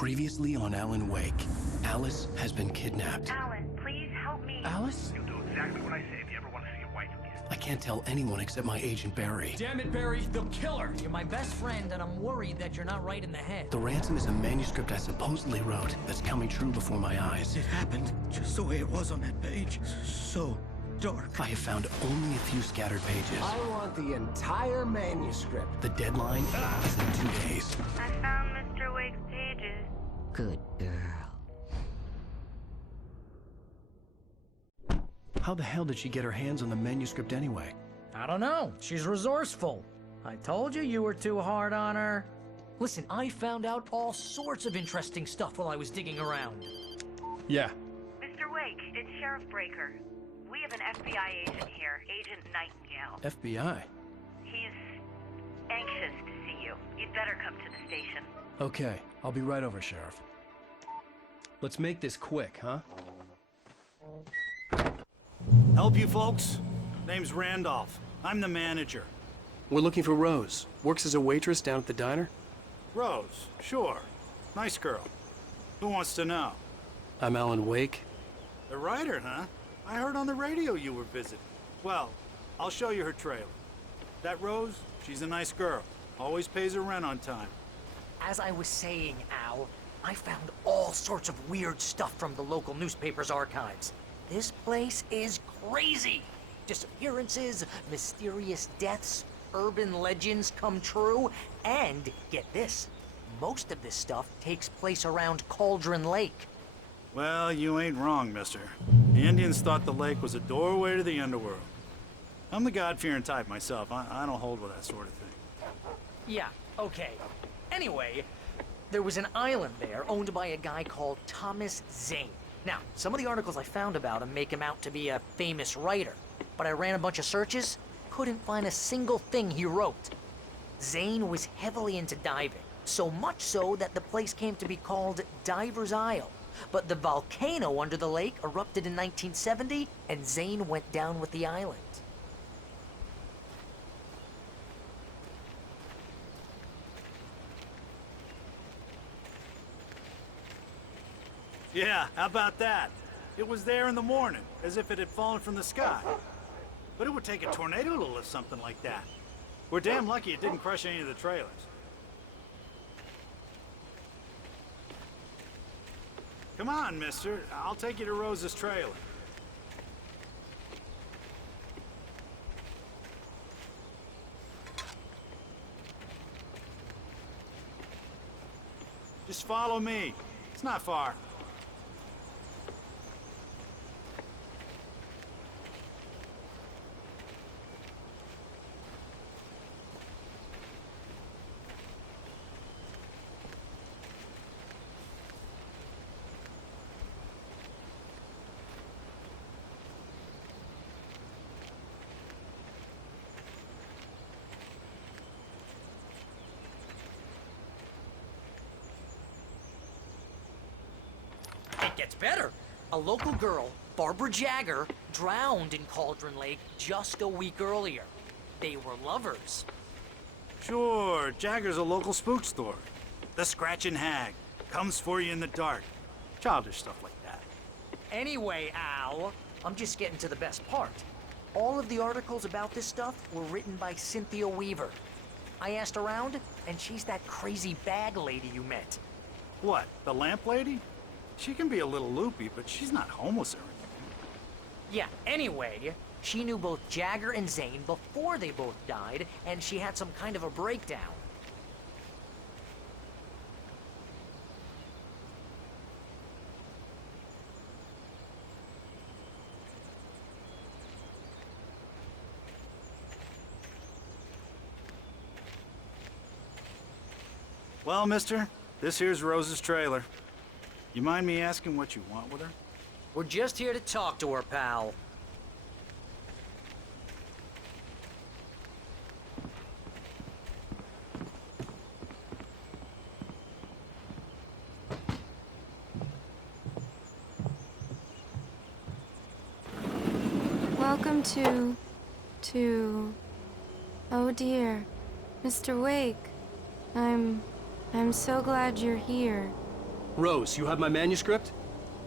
Previously on Alan Wake, Alice has been kidnapped. Alan, please help me. Alice? You'll do exactly what I say if you ever want to see your wife again. I can't tell anyone except my agent Barry. Damn it, Barry, they'll kill her! You're my best friend, and I'm worried that you're not right in the head. The ransom is a manuscript I supposedly wrote that's coming true before my eyes. It happened just the way it was on that page. So dark. I have found only a few scattered pages. I want the entire manuscript. The deadline is in 2 days. I found Mr. Wake's pages. Good girl. How the hell did she get her hands on the manuscript anyway? I don't know. She's resourceful. I told you you were too hard on her. Listen, I found out all sorts of interesting stuff while I was digging around. Yeah. Mr. Wake, it's Sheriff Breaker. We have an FBI agent here, Agent Nightingale. FBI? He's anxious to see you. You'd better come to the station. Okay, I'll be right over, Sheriff. Let's make this quick, huh? Help you folks? Name's Randolph. I'm the manager. We're looking for Rose. Works as a waitress down at the diner. Rose, sure. Nice girl. Who wants to know? I'm Alan Wake. The writer, huh? I heard on the radio you were visiting. Well, I'll show you her trailer. That Rose, she's a nice girl. Always pays her rent on time. As I was saying, Al, I found all sorts of weird stuff from the local newspaper's archives. This place is crazy. Disappearances, mysterious deaths, urban legends come true, and get this, most of this stuff takes place around Cauldron Lake. Well, you ain't wrong, mister. The Indians thought the lake was a doorway to the underworld. I'm the God-fearing type myself. I don't hold with that sort of thing. Yeah, okay. Anyway, there was an island there owned by a guy called Thomas Zane. Now, some of the articles I found about him make him out to be a famous writer, but I ran a bunch of searches, couldn't find a single thing he wrote. Zane was heavily into diving, so much so that the place came to be called Diver's Isle. But the volcano under the lake erupted in 1970, and Zane went down with the island. Yeah, how about that? It was there in the morning, as if it had fallen from the sky. But it would take a tornado to lift something like that. We're damn lucky it didn't crush any of the trailers. Come on, mister. I'll take you to Rose's trailer. Just follow me. It's not far. It gets better. A local girl, Barbara Jagger, drowned in Cauldron Lake just a week earlier. They were lovers. Sure, Jagger's a local spook store. The Scratching Hag. Comes for you in the dark. Childish stuff like that. Anyway, Al, I'm just getting to the best part. All of the articles about this stuff were written by Cynthia Weaver. I asked around, and she's that crazy bag lady you met. What, the lamp lady? She can be a little loopy, but she's not homeless or anything. Yeah, anyway, she knew both Jagger and Zane before they both died, and she had some kind of a breakdown. Well, mister, this here's Rose's trailer. You mind me asking what you want with her? We're just here to talk to her, pal. Welcome to... Oh dear, Mr. Wake. I'm so glad you're here. Rose, you have my manuscript?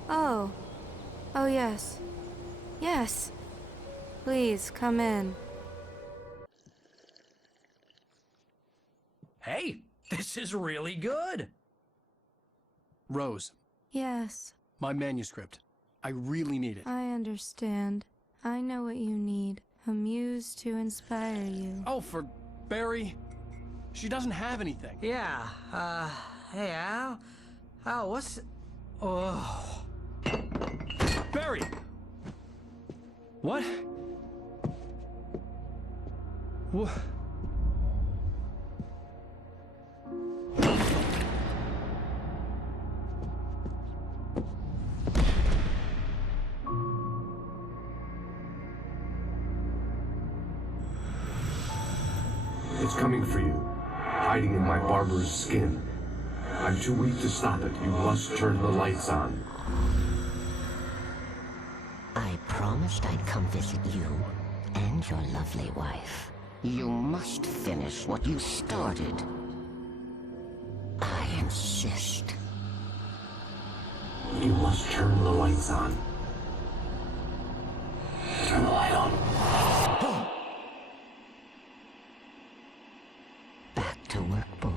Oh. Oh, yes. Yes. Please, come in. Hey, this is really good. Rose, Yes, my manuscript. I really need it. I understand. I know what you need. A muse to inspire you. Oh, for Barry. She doesn't have anything. Yeah, hey, Al? Al, what's... Oh... Barry! What? What? It's coming for you, hiding in my barber's skin. I'm too weak to stop it. You must turn the lights on. I promised I'd come visit you and your lovely wife. You must finish what you started. I insist. You must turn the lights on. Turn the light on. Back to work, boy.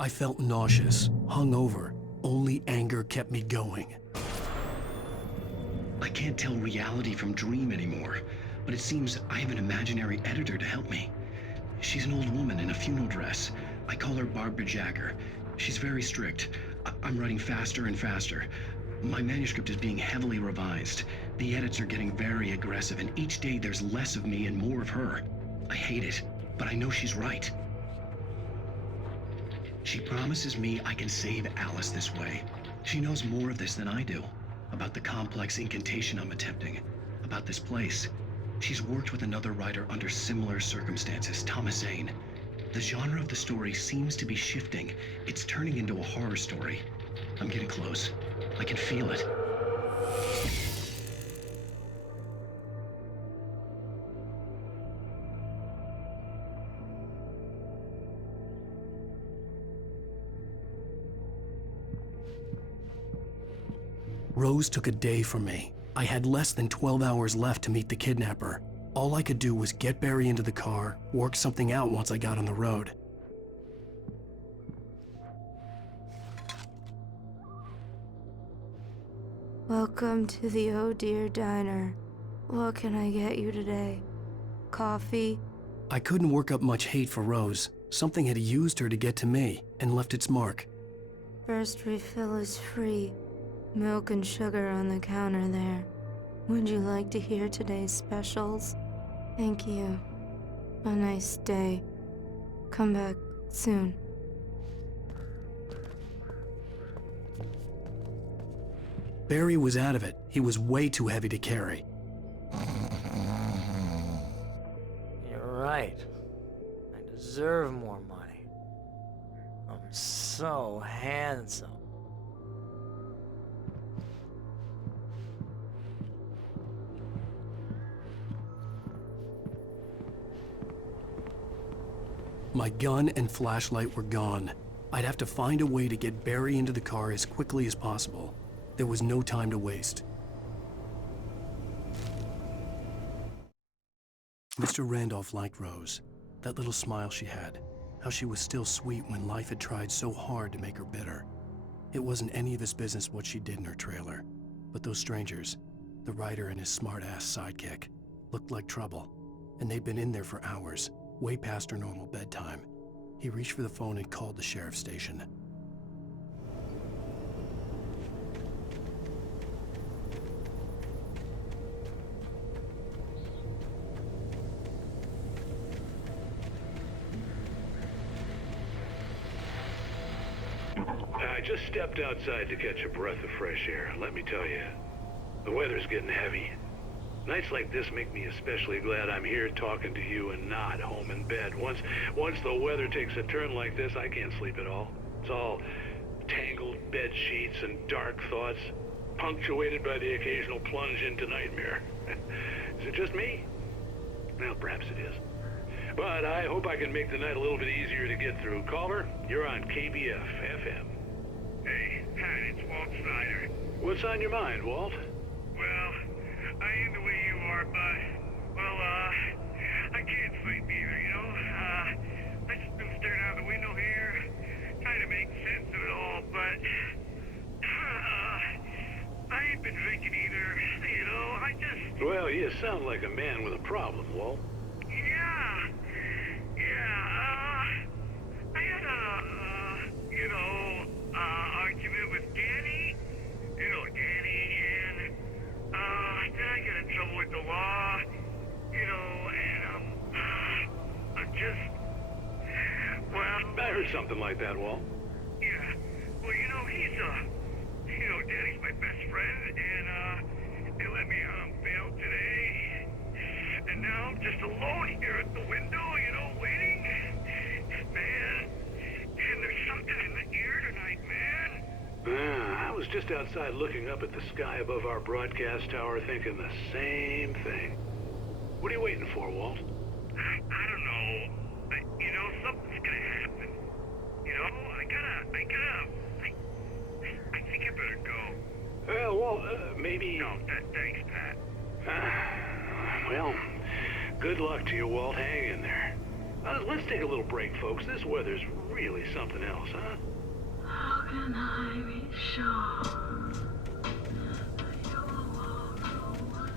I felt nauseous, hungover. Only anger kept me going. I can't tell reality from dream anymore, but it seems I have an imaginary editor to help me. She's an old woman in a funeral dress. I call her Barbara Jagger. She's very strict. I'm writing faster and faster. My manuscript is being heavily revised. The edits are getting very aggressive, and each day there's less of me and more of her. I hate it, but I know she's right. She promises me I can save Alice this way. She knows more of this than I do. About the complex incantation I'm attempting. About this place. She's worked with another writer under similar circumstances, Thomas Zane. The genre of the story seems to be shifting. It's turning into a horror story. I'm getting close. I can feel it. Rose took a day from me. I had less than 12 hours left to meet the kidnapper. All I could do was get Barry into the car, work something out once I got on the road. Welcome to the Oh Dear Diner. What can I get you today? Coffee? I couldn't work up much hate for Rose. Something had used her to get to me and left its mark. First refill is free. Milk and sugar on the counter there. Would you like to hear today's specials? Thank you. A nice day. Come back soon. Barry was out of it. He was way too heavy to carry. You're right. I deserve more money. I'm so handsome. My gun and flashlight were gone. I'd have to find a way to get Barry into the car as quickly as possible. There was no time to waste. Mr. Randolph liked Rose. That little smile she had. How she was still sweet when life had tried so hard to make her bitter. It wasn't any of his business what she did in her trailer. But those strangers, the writer and his smart-ass sidekick, looked like trouble. And they'd been in there for hours. Way past her normal bedtime. He reached for the phone and called the sheriff's station. I just stepped outside to catch a breath of fresh air. Let me tell you, the weather's getting heavy. Nights like this make me especially glad I'm here talking to you and not home in bed. Once the weather takes a turn like this, I can't sleep at all. It's all tangled bed sheets and dark thoughts. punctuated by the occasional plunge into nightmare. Is it just me? Well, perhaps it is. But I hope I can make the night a little bit easier to get through. Caller, you're on KBF FM. Hey, Pat, it's Walt Snyder. What's on your mind, Walt? Well, I ain't the way you are, but, well, I can't sleep either, you know? I just been staring out the window here, trying to make sense of it all, but, I ain't been drinking either, you know? I just... Well, you sound like a man with a problem, Walt. I had argument with Danny, and, then I got in trouble with the law, and, I'm just, well... I heard something like that, Walt. Yeah, well, Danny's my best friend, and, they let me out on bail today, and now I'm just alone here at the window, waiting, man, and there's something in the air tonight, man. I was just outside looking up at the sky above our broadcast tower thinking the same thing. What are you waiting for, Walt? I don't know. Something's gonna happen. I think I better go. Well, Walt, maybe... No, thanks, Pat. Well, good luck to you, Walt. Hang in there. Let's take a little break, folks. This weather's really something else, huh? How can I be sure that you will walk away?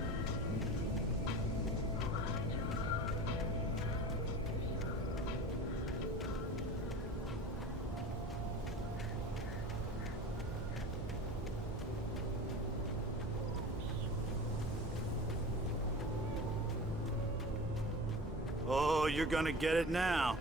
Oh, you're gonna get it now.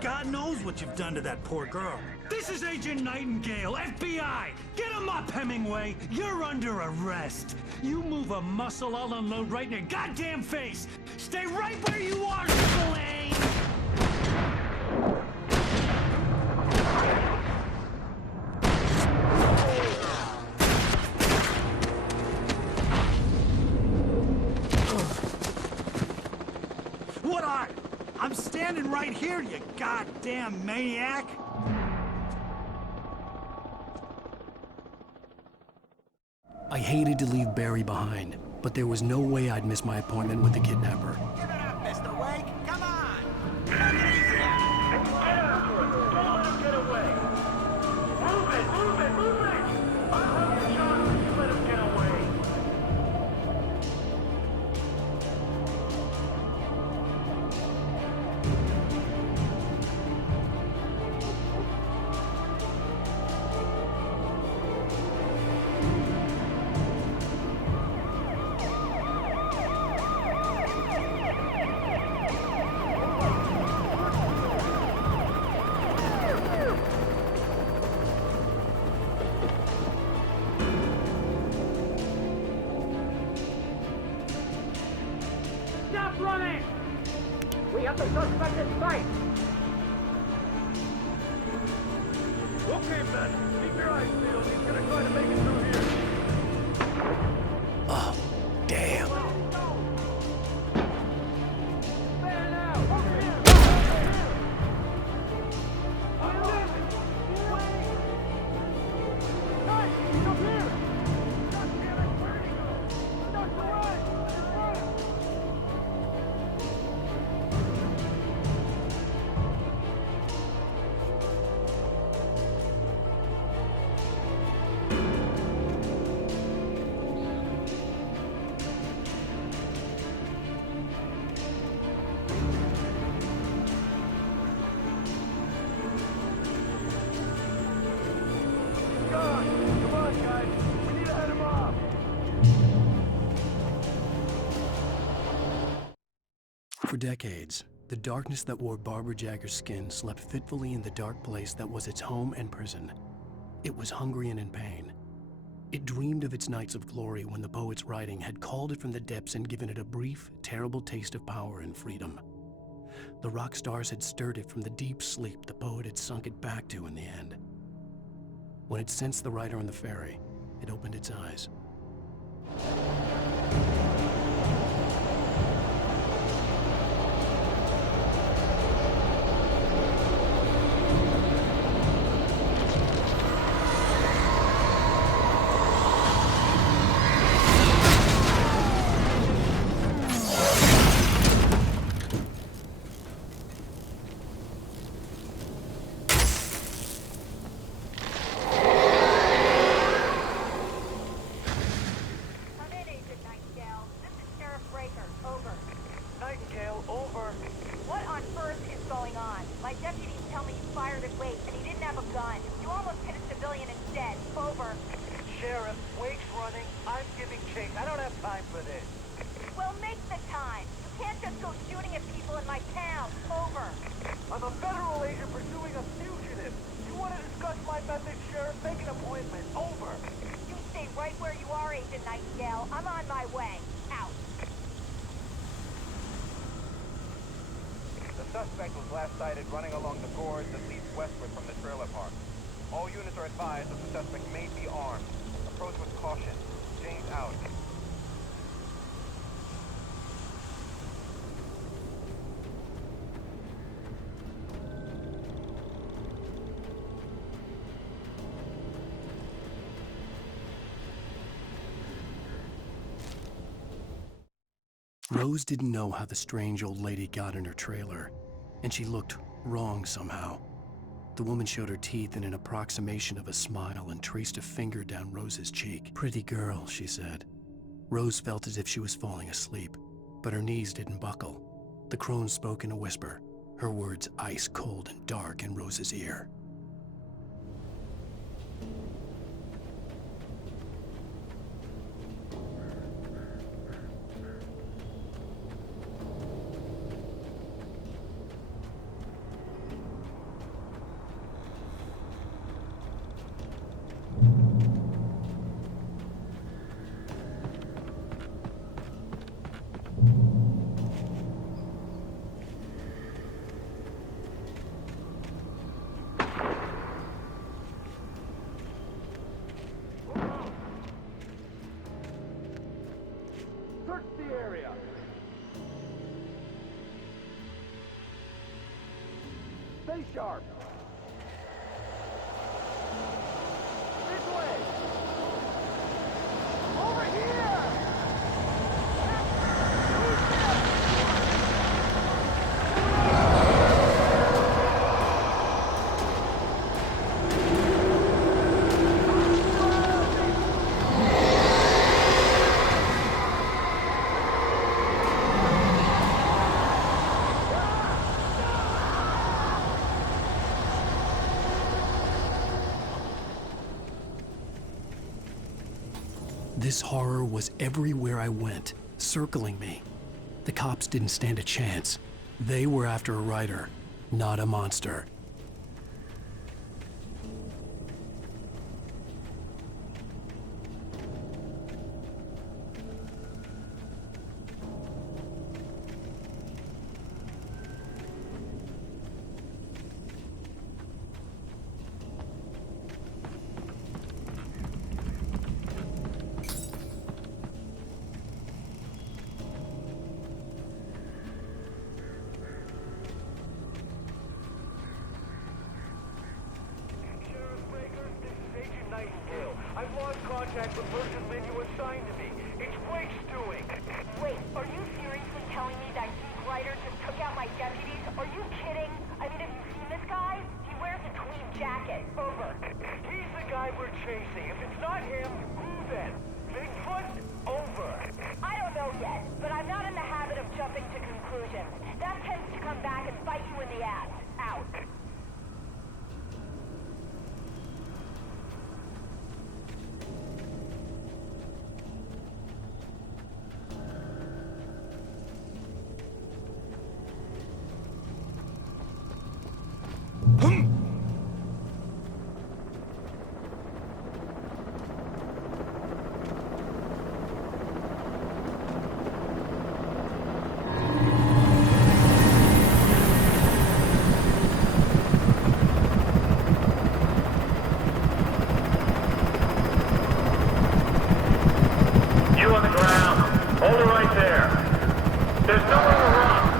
God knows what you've done to that poor girl. This is Agent Nightingale, FBI! Get him up, Hemingway! You're under arrest! You move a muscle, I'll unload right in your goddamn face! Stay right where you are, Spillane! What are? I'm standing right here, you goddamn maniac! I hated to leave Barry behind, but there was no way I'd miss my appointment with the kidnapper. Give it up, Mr. Wake! Come on! Get after it! Don't let him get away! Move it! I'll have you shot if you let him get away! Stop running! We have the suspect in sight! Okay, Ben. Keep your eyes peeled. He's gonna try to make it through here. Oh, damn. Ben, out! Over here! Guys, he's up here! God damn it, where'd he go? Dr. Ryan! Come on, guys. We need to head him off. For decades, the darkness that wore Barbara Jagger's skin slept fitfully in the dark place that was its home and prison. It was hungry and in pain. It dreamed of its nights of glory when the poet's writing had called it from the depths and given it a brief, terrible taste of power and freedom. The rock stars had stirred it from the deep sleep the poet had sunk it back to in the end. When it sensed the rider on the ferry, it opened its eyes. Nightingale, over. What on earth is going on? My deputies tell me you fired at Wake, and he didn't have a gun. You almost hit a civilian instead. Over. Sheriff, Wake's running. I'm giving chase. I don't have time for this. Well, make the time. You can't just go shooting at people in my town. Over. I'm a federal agent pursuing a fugitive. You want to discuss my methods, Sheriff? Make an appointment. Over. You stay right where you are, Agent Nightingale. I'm on my way. Out. The suspect was last sighted running along the gorge that leads westward from the trailer park. All units are advised that the suspect may be armed. Approach with caution. James out. Rose didn't know how the strange old lady got in her trailer, and she looked wrong somehow. The woman showed her teeth in an approximation of a smile and traced a finger down Rose's cheek. "Pretty girl," she said. Rose felt as if she was falling asleep, but her knees didn't buckle. The crone spoke in a whisper, her words ice cold and dark in Rose's ear. Search the area. Stay sharp. This way. Over here. This horror was everywhere I went, circling me. The cops didn't stand a chance. They were after a rider, not a monster. Nightingale. I've lost contact with person Lynn you assigned to me. It's Wake's doing. Wait, are you seriously telling me that geek writer just took out my deputies? Are you kidding? I mean, have you seen this guy? He wears a tweed jacket. Over. He's the guy we're chasing. If it's not him, who then? Bigfoot? Over. I don't know yet, but I'm not in the habit of jumping to conclusions. That tends to come back and bite you in the ass. Out. There's nowhere to run.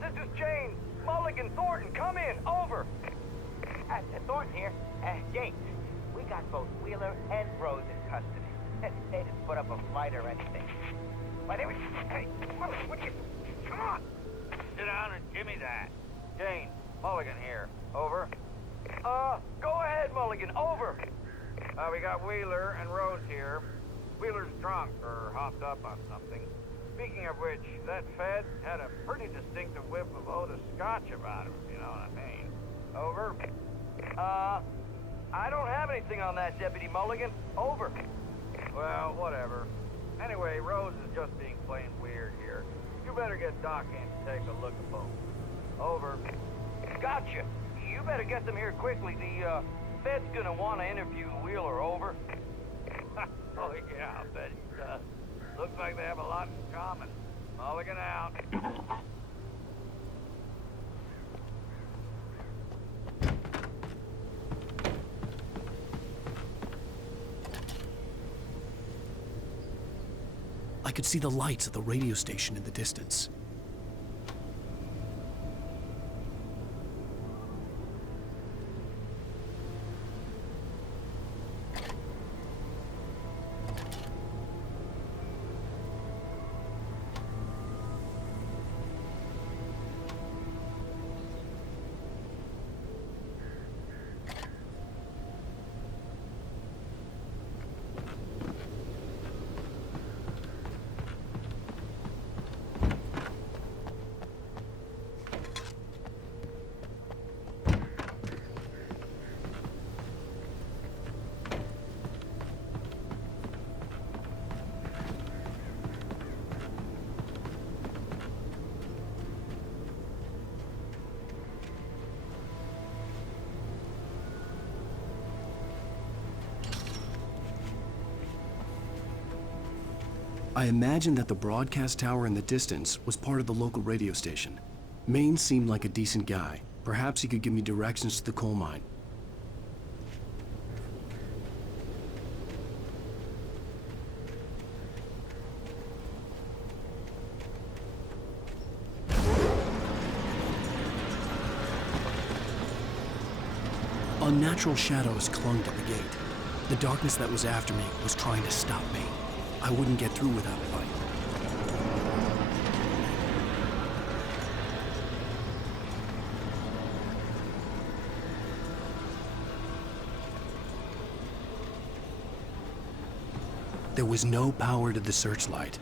This is Jane. Mulligan, Thornton, come in. Over. Thornton here. Jane, we got both Wheeler and Rose in custody. They didn't put up a fight or anything. My name is... Hey, what you... Come on. Sit down and give me that. Jane, Mulligan here. Over. Go ahead, Mulligan. Over. We got Wheeler and Rose here. Wheeler's drunk or hopped up on something. Speaking of which, that Fed had a pretty distinctive whiff of Otis Scotch about him, if you know what I mean. Over. I don't have anything on that, Deputy Mulligan. Over. Well, whatever. Anyway, Rose is just being plain weird here. You better get Doc in to take a look at both. Over. Gotcha. You better get them here quickly. The, Fed's gonna want to interview Wheeler. Over. Oh, yeah, I bet it does. Looks like they have a lot in common. Mulligan out. I could see the lights of the radio station in the distance. I imagined that the broadcast tower in the distance was part of the local radio station. Maine seemed like a decent guy. Perhaps he could give me directions to the coal mine. Unnatural shadows clung to the gate. The darkness that was after me was trying to stop me. I wouldn't get through without a fight. There was no power to the searchlight.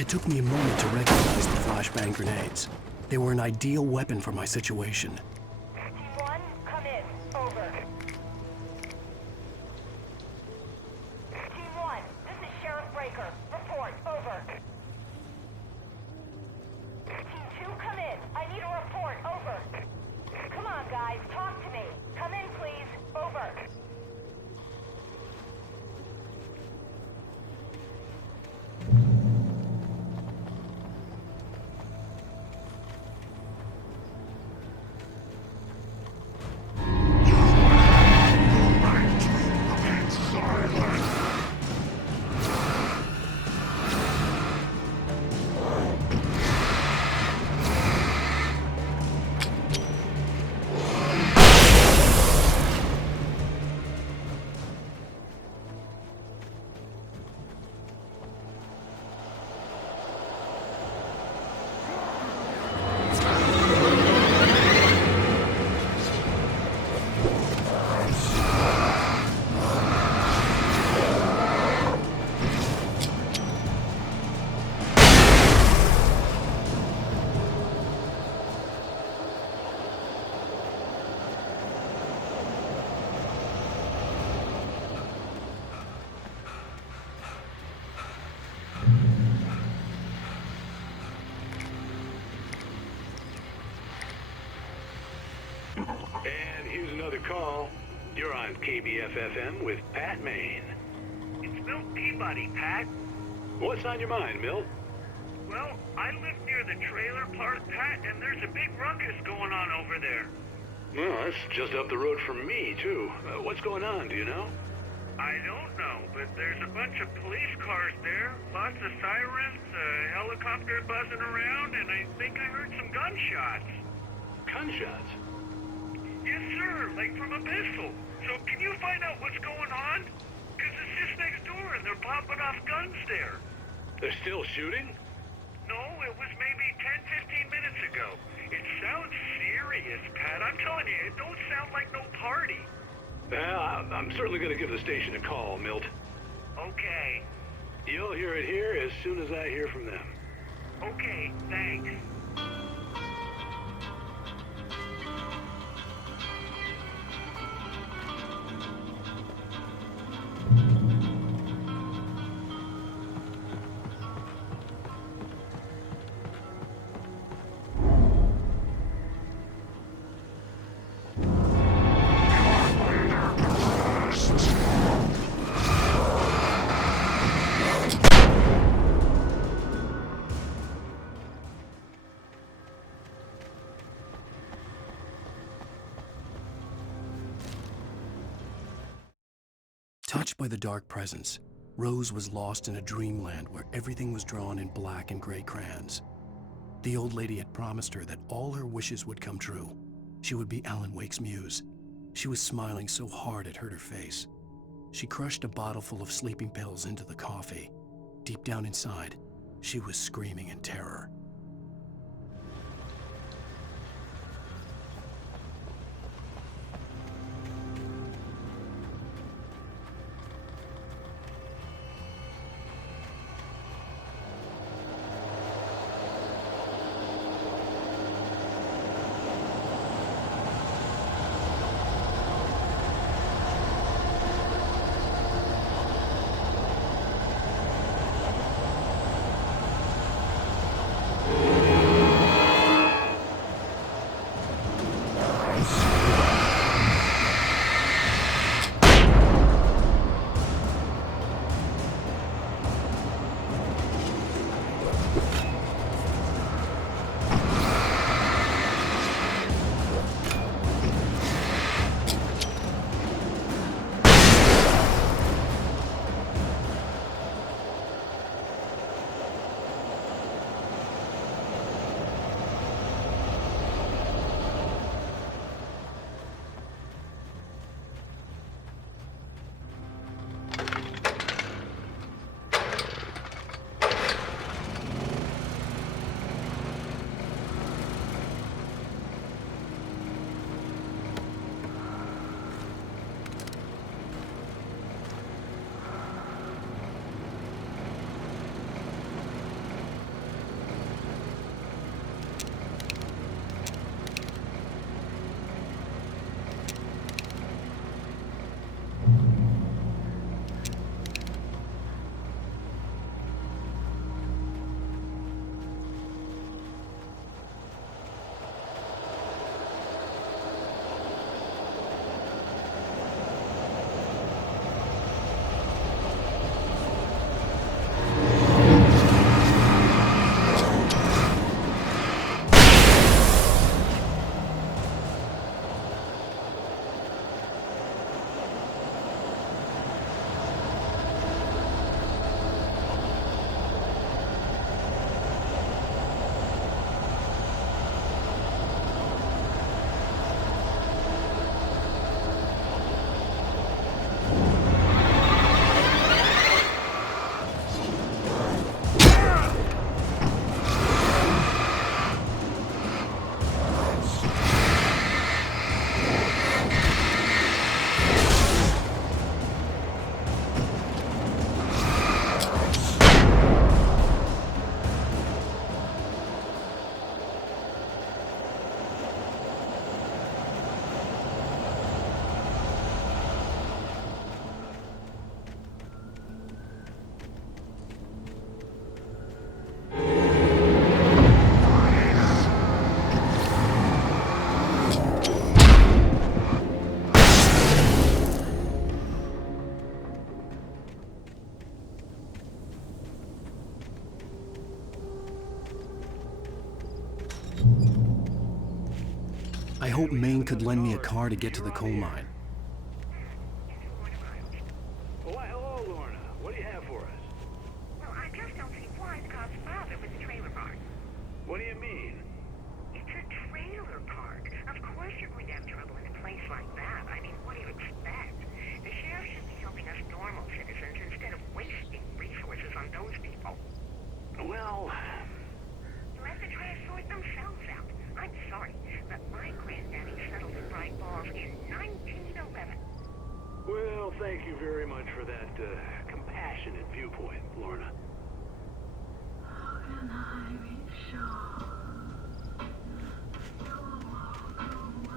It took me a moment to recognize the flashbang grenades. They were an ideal weapon for my situation. Team 1, come in. Over. Team 1, this is Sheriff Breaker. Report. Over. Team 2, come in. I need a report. Over. Come on, guys. Talk to me. Come in, please. Over. And here's another call. You're on KBFFM with Pat Maine. It's Milt Peabody, Pat. What's on your mind, Milt? Well, I live near the trailer park, Pat, and there's a big ruckus going on over there. Well, that's just up the road from me, too. What's going on, do you know? I don't know, but there's a bunch of police cars there, lots of sirens, a helicopter buzzing around, and I think I heard some gunshots. Gunshots? Yes, sir, like from a pistol. So can you find out what's going on? Because it's just next door and they're popping off guns there. They're still shooting? No, it was maybe 10, 15 minutes ago. It sounds serious, Pat. I'm telling you, it don't sound like no party. Well, I'm certainly going to give the station a call, Milt. Okay. You'll hear it here as soon as I hear from them. Okay, thanks. Touched by the dark presence, Rose was lost in a dreamland where everything was drawn in black and gray crayons. The old lady had promised her that all her wishes would come true. She would be Alan Wake's muse. She was smiling so hard it hurt her face. She crushed a bottle full of sleeping pills into the coffee. Deep down inside, she was screaming in terror. hoped Maine could lend me a car to get to the coal mine. Why, hello, Lorna. What do you have for us? Well, I just don't see why the cops filed it with the trailer park. What do you mean? It's a trailer park. Of course you're going to have trouble in a place like that. I mean, what do you expect? The sheriff should be helping us normal citizens instead of wasting resources on those people. Well... Let the trash sort themselves out. I'm sorry, but my granddaddy settled the Bright Falls in 1911. Well, thank you very much for that, compassionate viewpoint, Lorna. How can I be sure? You'll walk away.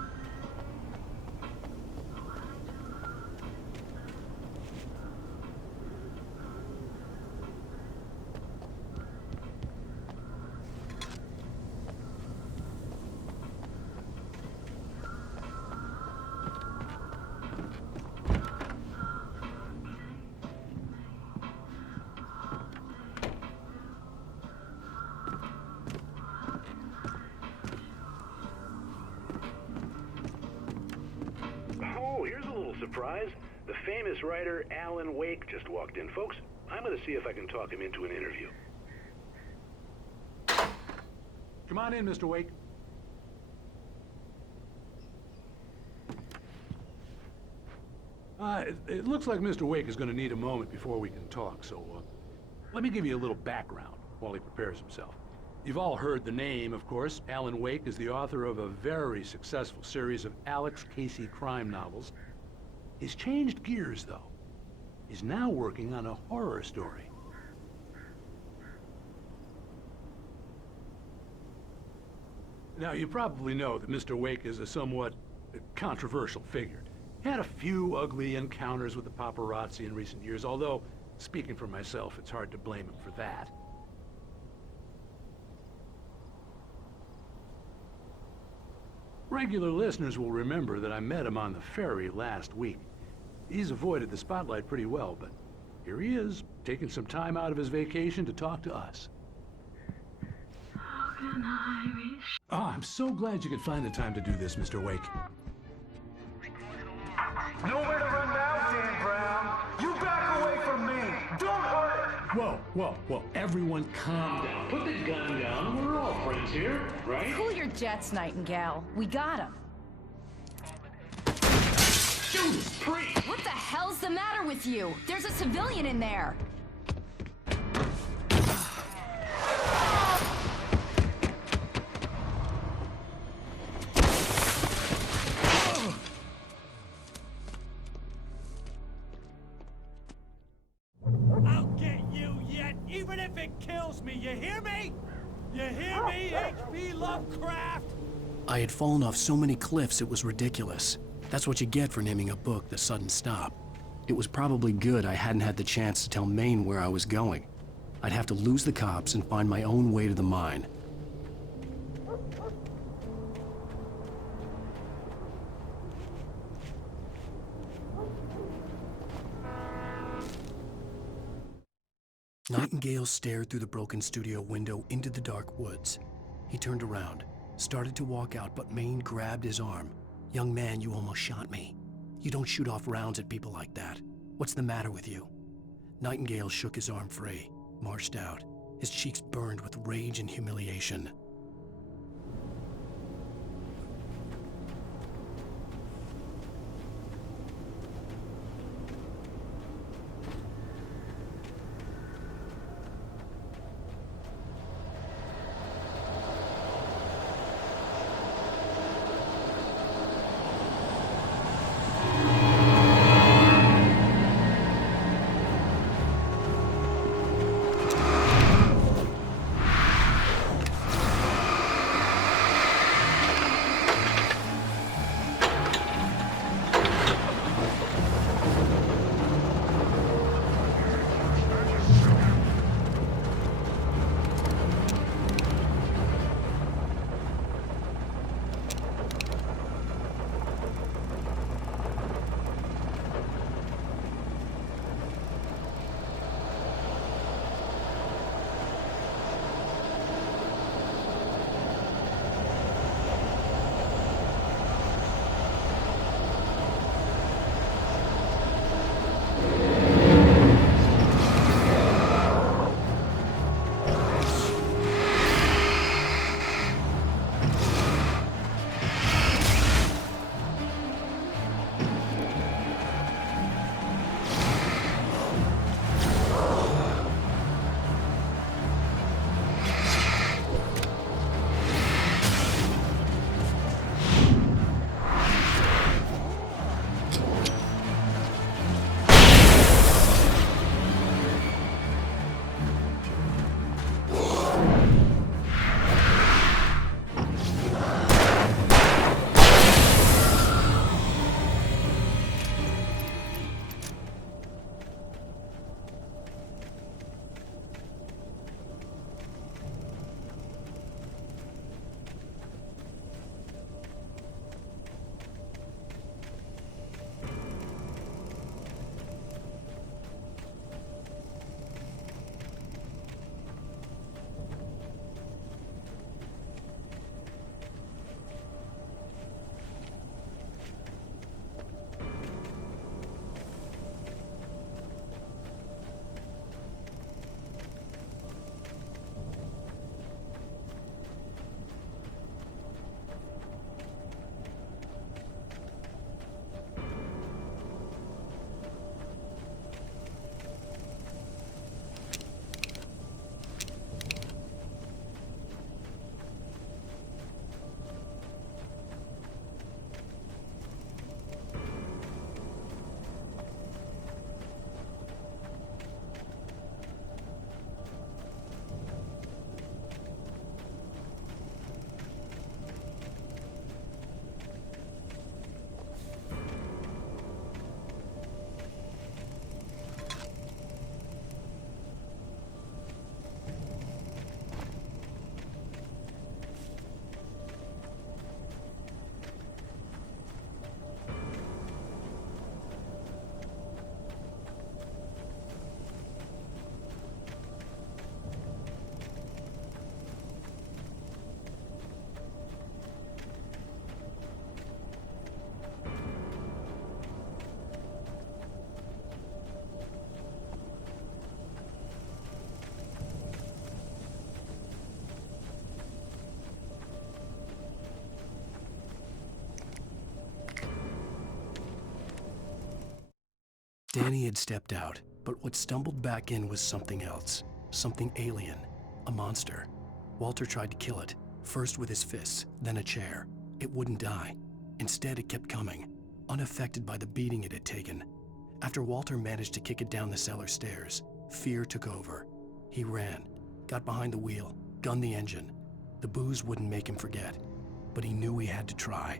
Oh, here's a little surprise. The famous writer Alan Wake just walked in. Folks, I'm going to see if I can talk him into an interview. Come on in, Mr. Wake. It looks like Mr. Wake is going to need a moment before we can talk, so let me give you a little background while he prepares himself. You've all heard the name, of course. Alan Wake is the author of a very successful series of Alex Casey crime novels. He's changed gears, though. He's now working on a horror story. Now, you probably know that Mr. Wake is a somewhat controversial figure. He had a few ugly encounters with the paparazzi in recent years, although, speaking for myself, it's hard to blame him for that. Regular listeners will remember that I met him on the ferry last week. He's avoided the spotlight pretty well, but here he is, taking some time out of his vacation to talk to us. How can I be sure? Oh, I'm so glad you could find the time to do this, Mr. Wake. Nowhere to run now, Dan Brown. You back away from me. Don't hurt it. Whoa, everyone calm down. Put the gun down. We're all friends here, right? Cool your jets, Nightingale. We got him. Judas Priest! What the hell's the matter with you? There's a civilian in there. I'll get you yet, even if it kills me. You hear me? You hear me, H.P. Lovecraft? I had fallen off so many cliffs it was ridiculous. That's what you get for naming a book The Sudden Stop. It was probably good I hadn't had the chance to tell Maine where I was going. I'd have to lose the cops and find my own way to the mine. Nightingale stared through the broken studio window into the dark woods. He turned around, started to walk out, but Maine grabbed his arm. "Young man, you almost shot me. You don't shoot off rounds at people like that. What's the matter with you?" Nightingale shook his arm free, marched out. His cheeks burned with rage and humiliation. Danny had stepped out, but what stumbled back in was something else. Something alien. A monster. Walter tried to kill it, first with his fists, then a chair. It wouldn't die. Instead, it kept coming, unaffected by the beating it had taken. After Walter managed to kick it down the cellar stairs, fear took over. He ran, got behind the wheel, gunned the engine. The booze wouldn't make him forget, but he knew he had to try.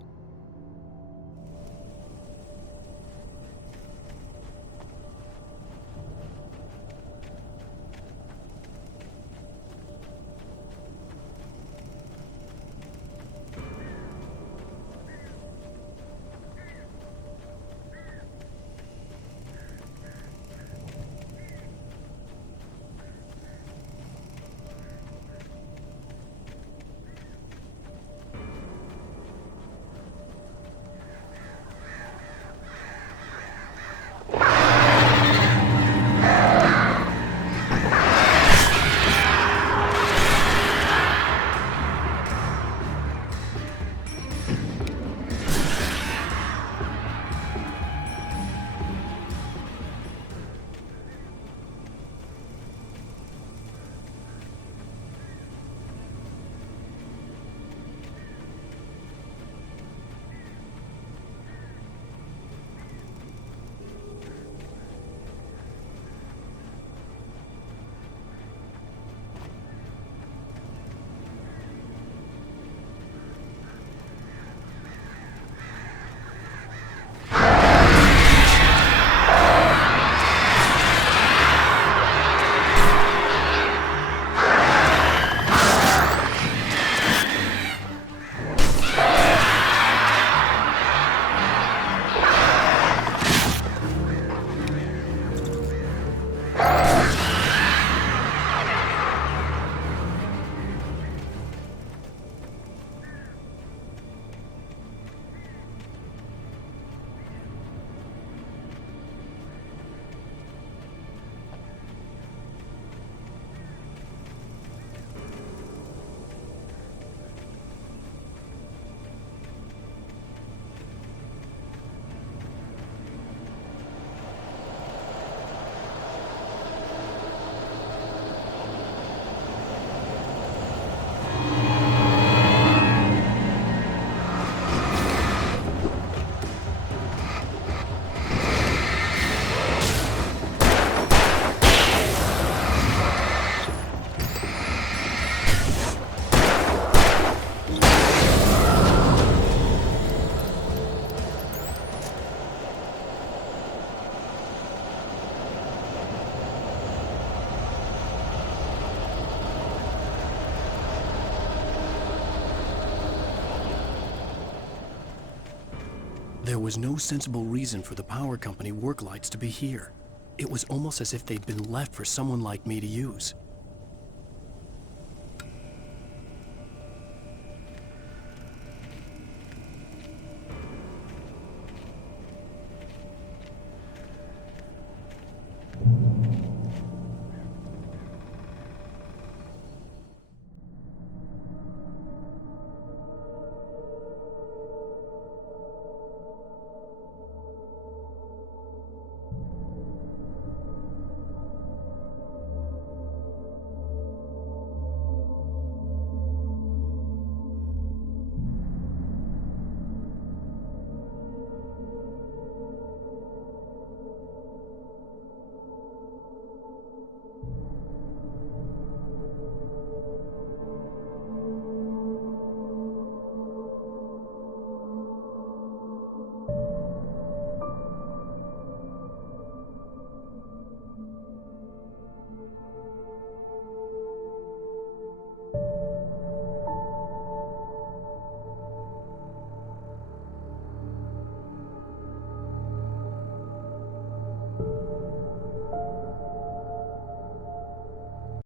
There was no sensible reason for the power company work lights to be here. It was almost as if they'd been left for someone like me to use.